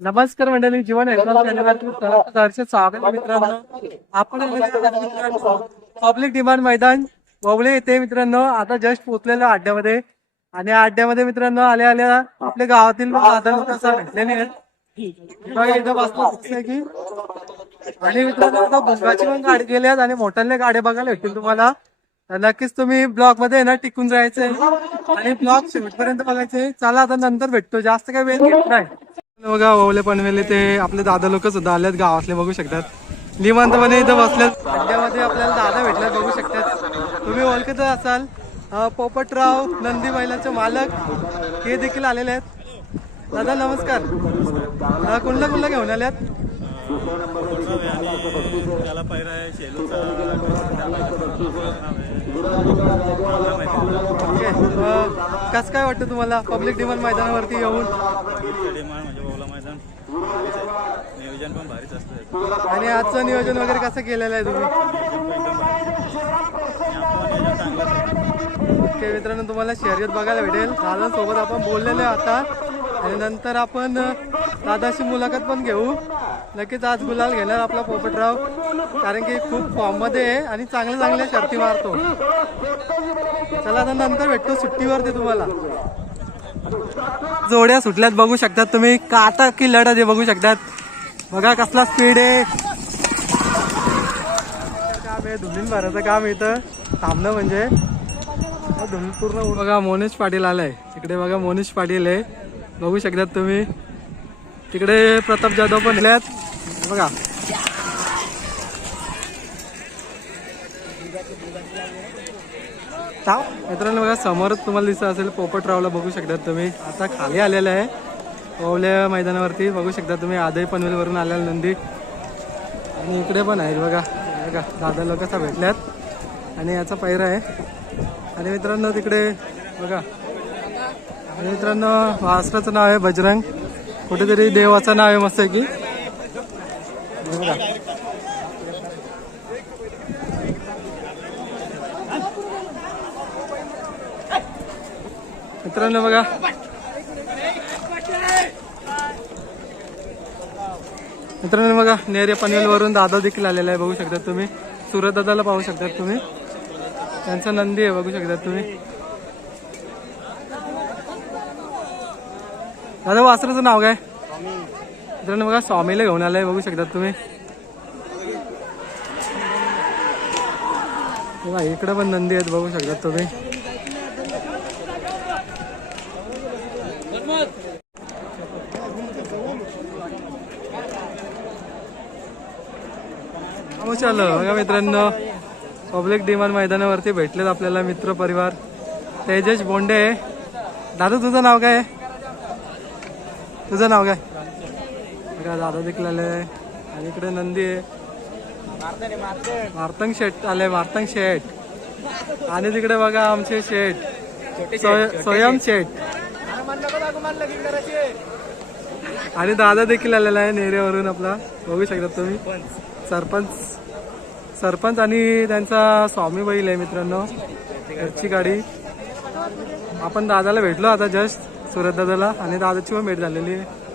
नमस्कार मंडळी जीवन स्वागत मित्रांनो. आपण पब्लिक डिमांड मैदान ववळे येथे मित्रांनो. आता जस्ट पोहोचलेलो अड्ड्यामध्ये आणि अड्ड्यामध्ये मित्रांनो आल्या आल्या आपल्या गावातील भेटलेले आहेत. की. आणि मित्रांनो आता भुंगाची पण गाडी गेल्यात आणि मोठ्याल्या गाड्या बघायला भेटतील तुम्हाला. तर नक्कीच तुम्ही ब्लॉगमध्ये ना टिकून जायचंय आणि ब्लॉग शेवटपर्यंत बघायचे चला आता नंतर भेटतो. जास्त काही वेळ घेत नाही. बघा ओवले पनवेले ते आपले दादा लोक सुद्धा आलेत गावातले बघू शकतात. निवांतपणे इथं बसल्यात अड्ड्यामध्ये आपल्याला दादा भेटल्यात बघू शकतात. तुम्ही ओळखत असाल पोपटराव नंदी बैलाचे मालक. हे देखील आलेले आहेत. दादा नमस्कार. कुणला कुणला घेऊन आल्यात त्याला पहिला आहे शेलूचा कसं काय वाटतं तुम्हाला पब्लिक डिमांड मैदानावरती येऊन? म्हणजे बोला मैदान नियोजन पण भारीच असतं आणि आजचं नियोजन वगैरे कसं केलेलं आहे तुम्ही? ओके मित्रांनो तुम्हाला शर्यत बघायला भेटेल. दादांसोबत आपण बोललेलो आहे आता. आणि नंतर आपण दादाशी मुलाखत पण घेऊ. नक्कीच आज गुलाल घेणार आपला पोपटराव कारण की खूप फॉर्ममध्ये आहे आणि चांगल्या चांगल्या शर्ती मारतो. चला आता नंतर भेटतो सुट्टीवरती तुम्हाला. जोड्या सुटल्यात बघू शकतात तुम्ही. काटा की लढत आहे बघू शकतात. बघा कसला स्पीड आहे. काम आहे धुलीन भरायचं काम इथं. थांबणं म्हणजे. धुलीन पूर्ण बघा मोनेश पाटील आलाय. तिकडे बघा मोनेश पाटील आहे. बघू शकतात तुम्ही. तिकडे प्रताप जाधव पण आल्यात बघा. ताव मित्रांनो बघा समोरच तुम्हाला दिसत असेल पोपटरावला बघू शकतात तुम्ही. आता खाली आलेलं आहे. ओवल्या मैदानावरती बघू शकता तुम्ही. आदय पनवेलवरून आलेला नंदी. आणि इकडे पण आहेत बघा. बघा दादा लोक असा भेटल्यात. आणि याचा पैरा आहे. आणि मित्रांनो तिकडे बघा. आणि मित्रांनो महाराष्ट्राचं नाव आहे बजरंग. कुठेतरी देवाचं नाव आहे मस्त की मित्रांनो बघा. मित्रांनो बघा नेरे पनवेल वरून दादा देखील आलेला आहे बघू शकता तुम्ही. सुरत दादाला पाहू शकतात तुम्ही. त्यांचा नंदी आहे बघू शकता तुम्ही. दादा वासराचं नाव काय? मित्रांनो बघा स्वामीला घेऊन आलाय बघू शकतात तुम्ही. बघा इकडे पण नंदी आहेत बघू शकतात तुम्ही. हो चाल बघा मित्रांनो. पब्लिक डिमांड मैदानावरती भेटलेत आपल्याला मित्र परिवार. तेजस बोंडे. दादा तुझं नाव काय? आहे? तुझं नाव काय? बघा दादा देखील आले आणि इकडे नंदी आहे. मार्तंग शेट आले मार्तंग शेट. आणि तिकडे बघा आमचे शेट. स्वयं शेट. आणि दादा देखील आलेला आहे नेरेवरून आपला. बघू शकता तुम्ही. सरपंच. सरपंच आणि त्यांचा स्वामी बैल आहे मित्रांनो. घरची गाडी. आपण दादाला भेटलो आता जस्ट. सुरत दादाला. आणि दादाची पण भेट झालेली आहे.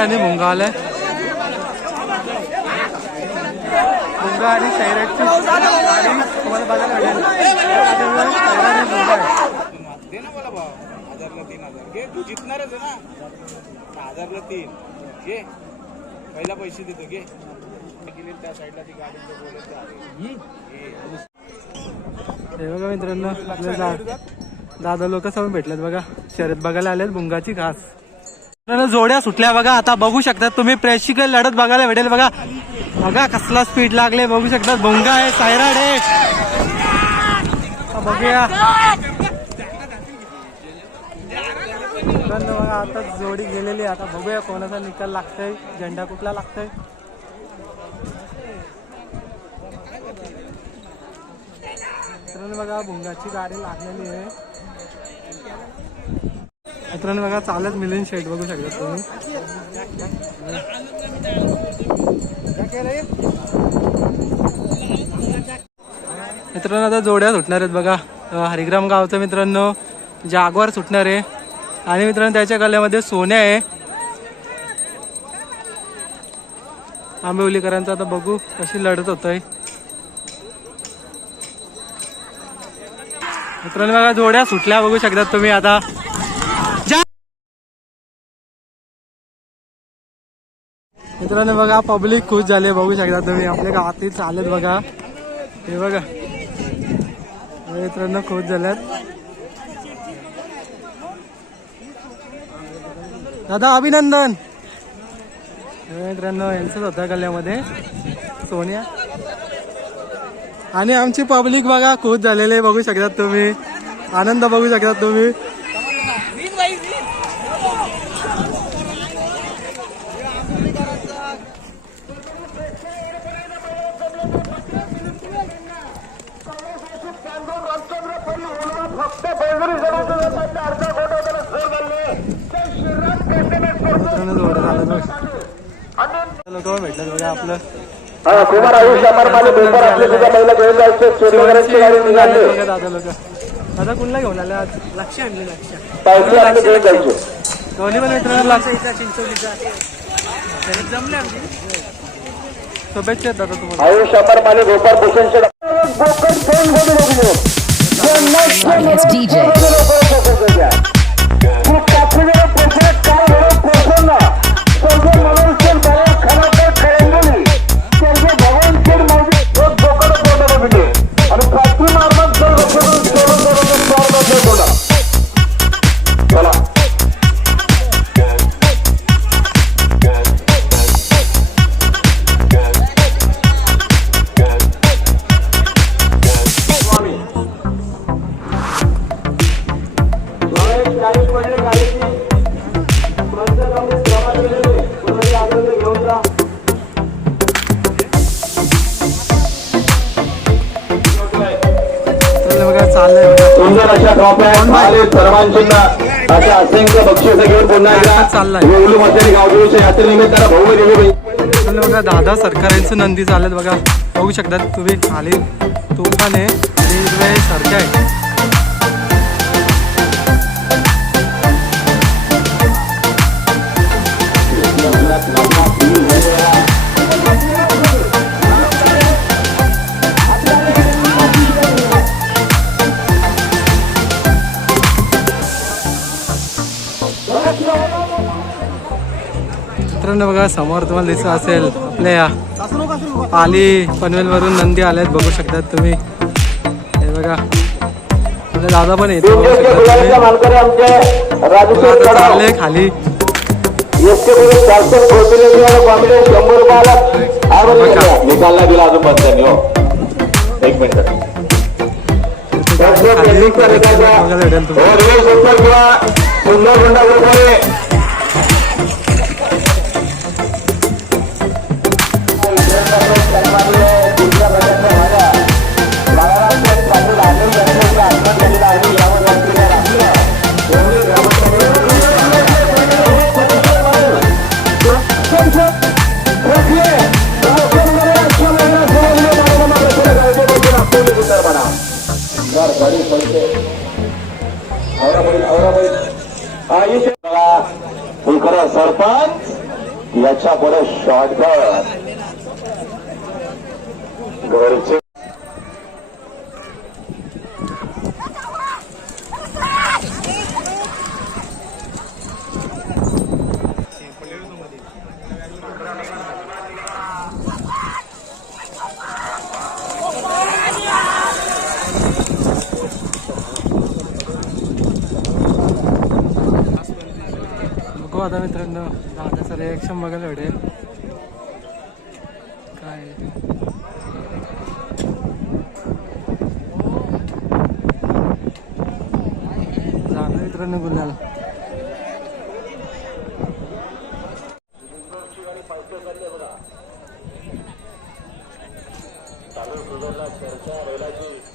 आणि भुंगा आलाय भुंगा आणि सैराटची गाडी तुम्हाला बघायला भेटेल सैराट आणि भुंगा आहे. हजारला तीन हजार. घे तू जितणारच आहे ना. हजारला तीन. घे. पहिला पैसे देतो घे. गेले त्या साईडला ती गाडी बोलत आहे. हे? बघा मित्रांनो आपले दा- दादा लोक सगळे भेटलेत बघा. शर्यत बघायला आलेत भुंगाची खास मित्रांनो, जोड्या सुटल्या बघा. आता बघू शकता तुम्ही प्रेक्षिक लढत बघायला भेटेल बघा. बघा कसला स्पीड लागले बघू शकता. भुंगा आहे सायराड आहे. बघूया. मित्रांनो बघा आता जोडी गेलेली आहे. आता बघूया कोणाचा निकाल लागतोय झेंडा कुठला लागतोय. मित्रांनो बघा भुंगाची गाडी लागलेली आहे. मित्रांनो बघा चालत मिलियन शेट बघू शकता तुम्ही. मित्रांनो आता जोड्या सुटणार आहेत बघा. हरिग्राम गावचं मित्रांनो जागवार सुटणार आहे. आणि मित्रांनो त्याच्या गल्यामध्ये सोन्या आहे. आंबिवलीकरांचं आता बघू कशी लढत होत आहे मित्रांनो बघा जोड्या सुटल्या बघू शकतात तुम्ही आता. मित्रांनो बघा पब्लिक खुश झाले बघू शकता तुम्ही. आपल्या गावातील चालत बघा. हे बघा. मित्रांनो खुश झाल्यात. दादा अभिनंदन. हे मित्रांनो यांचंच होतं कल्यामध्ये सोनिया. आणि आमची पब्लिक बघा खुश झालेले बघू शकतात तुम्ही. आनंद बघू शकतात तुम्ही मित्रांनो जोडं झालं बघ लोक भेटलं बघा आपलं कुमार आयुष अमरमाली पेपर आपले सुद्धा महिला घेऊन जायचे. सोनेकरांची गाडी निघाली. दादा कुणला घेऊन आले? आज लक्ष आणले लक्ष. पाहिजे आपले घेऊन जायचे. दोन्ही पण मित्रांनो लक्ष इथला चिंचोलीचा जमले आमची. शुभेच्छा दादा तुम्हाला. आयुष अमरमाली गोपाळ भूषण शेठ It's DJ. अशा ट्रॉफ्या आले सर्वांचींना अशा असंख्य बक्षीस घेऊन पुन्हा एकदा गावदेवीच्या बघा दादा सरकारांचं नंदी चालत बघा. बघू शकतात तुम्ही. खाली तुफान आहे सरका आहे मित्रांनो बघा समोर तुम्हाला दिसत असेल आपल्या या पाली पनवेल वरून नंदी आल्यात बघू शकतात तुम्ही हे बघा आपले दादा पण येतो बघू चाललंय खाली निकालला गेला अजून हो एक मिनिट सरपंच याच्यापुढे शॉर्टकट घरचे बघू आता मित्रांनो दादाचं रिॲक्शन बघायला भेटेल काय झालं मित्रांनो गुन्ह्याला आणि फातिमा अरमानशेठ लक्ष्मी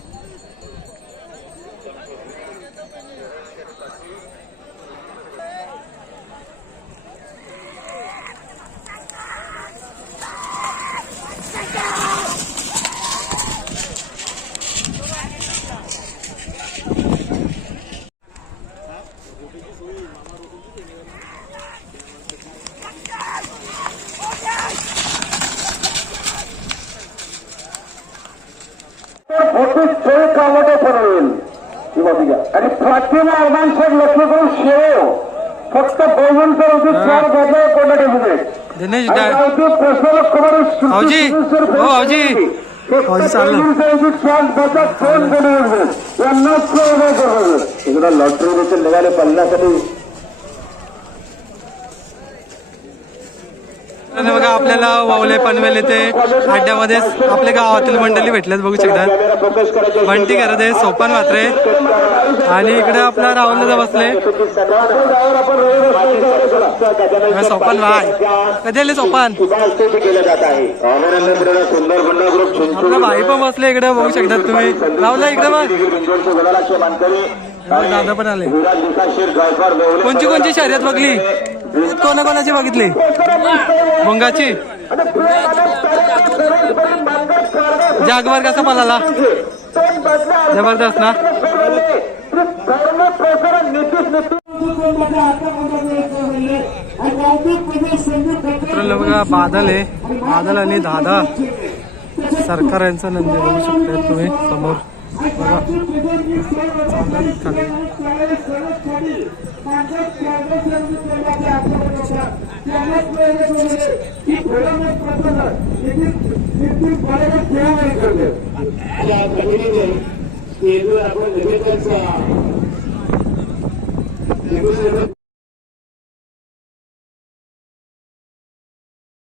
करून शेव फक्त बघून तर होती चार बदल कोणाकडे दिनेश डाय प्रसन्न कुमार भाऊजी, हो, भाऊजी. भाऊजी चाललं. इकडं लॉटरी देखील निघाले पडण्यासाठी बघा आपल्याला वावले पनवेल येथे अड्ड्यामध्ये आपल्या गावातील मंडळी भेटल्यात बघू शकतात बंटी करत आहे सोपान मात्रे आणि इकडे आपला राहुल बसले. सोपान भाई. कधी आले सोपान? आपला भाई पण बसले इकडे बघू शकतात तुम्ही. राहुल इकडे मग दादा पण आले. कोणची कोणची शर्यत बघली? कोणा कोणाची बघितली? मुंगाची जागवार कसा पळाला? जबरदस्त ना? बघा बादल आहे. बादल आणि दादा. सरकार यांचा नंदी बघू शकता तुम्ही समोर. बघा. या प्रतिनिधी स्टेजवर आपण लगेचच